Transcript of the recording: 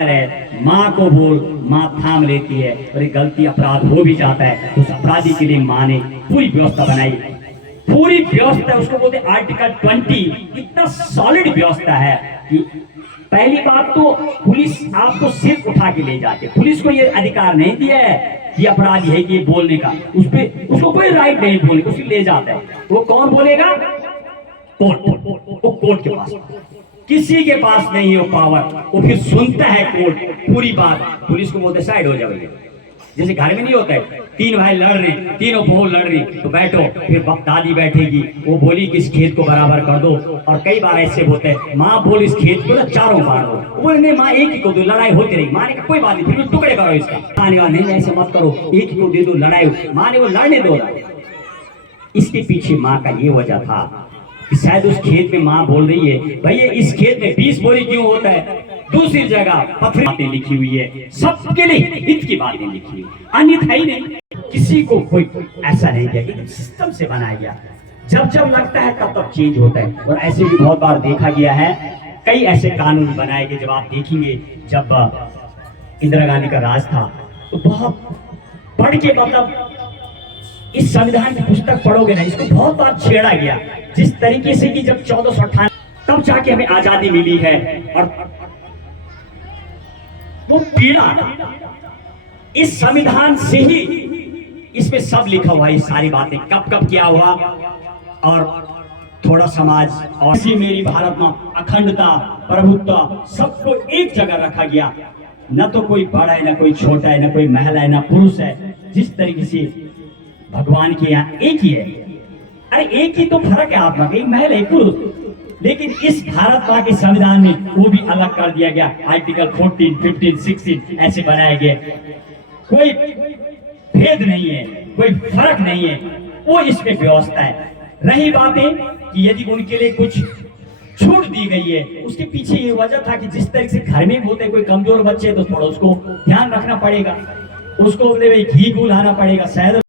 है, माँ को बोल, माँ थाम लेती है और एक गलती अपराध हो भी जाता है उस अपराधी के लिए माँ ने पूरी व्यवस्था बनाई। पूरी व्यवस्था उसको बोलते आर्टिकल 20। इतना सॉलिड व्यवस्था है कि पहली बात तो पुलिस आपको सिर्फ उठा के ले जाती है। पुलिस को ये अधिकार नहीं दिया है कि अपराधी है कि बोलने का, उसको कोई राइट नहीं बोलने, उसे ले जाता है। वो कौन बोलेगा? कोर्ट। वो कोर्ट के पास, किसी के पास नहीं है वो पावर। वो फिर सुनता है कोर्ट पूरी बात। पुलिस को बोलते साइड हो जाओ। जैसे घर में नहीं होता है, तीन भाई लड़ रहे, तीनों बहू लड़ रही, तो बैठो, फिर दादी बैठेगी, वो बोली कि इस खेत को बराबर कर दो। और कई बार ऐसे होते हैं, माँ बोल इस खेत को ना चारों बार दो, वो बोले नहीं माँ एक ही को दो, लड़ाई होती रही। माँ ने कहा कोई बात नहीं, फिर टुकड़े करो इसका। आने वाला नहीं ऐसे मत करो, एक ही को दे दो, लड़ाई। माँ ने वो लड़ने दो। इसके पीछे माँ का ये वजह था कि शायद उस खेत में माँ बोल रही है भैया इस खेत में 20 बोरी क्यों होता है, दूसरी जगह पत्थर बातें लिखी हुई है, सबके लिए हित की बातें लिखी हुई, अन्यथा ही नहीं। किसी को कोई ऐसा नहीं किया, सिस्टम से बनाया गया। जब जब लगता है तब तब चेंज होता है। और ऐसे भी बहुत बार देखा गया है, कई ऐसे कानून बनाए गए। जब आप देखेंगे, जब इंदिरा गांधी का राज था तो बहुत पढ़ के मतलब इस संविधान की पुस्तक पढ़ोगे ना, इसको बहुत बार छेड़ा गया जिस तरीके से कि जब 1498 तब जाके हमें आजादी मिली है। और वो पीड़ा इस संविधान से ही, इसमें सब लिखा हुआ है, ये सारी बातें कब कब क्या हुआ। और थोड़ा समाज और इसी मेरी भारत में अखंडता, प्रभुत्व सबको एक जगह रखा गया। न तो कोई बड़ा है, न कोई छोटा है, न कोई महिला है, न पुरुष है। जिस तरीके से भगवान के यहाँ एक ही है। अरे एक ही तो फर्क है आत्मा का, एक महिला एक पुरुष। लेकिन इस भारत माँ के संविधान में वो भी अलग कर दिया गया। आर्टिकल 14, 15, 16 ऐसे बनाए गए। कोई भेद नहीं है, कोई फर्क नहीं है, वो इसमें व्यवस्था है। रही बातें कि यदि उनके लिए कुछ छूट दी गई है, उसके पीछे ये वजह था कि जिस तरह से घर में होते कोई कमजोर बच्चे तो थोड़ा उसको ध्यान रखना पड़ेगा, उसको घी को लाना पड़ेगा, शायद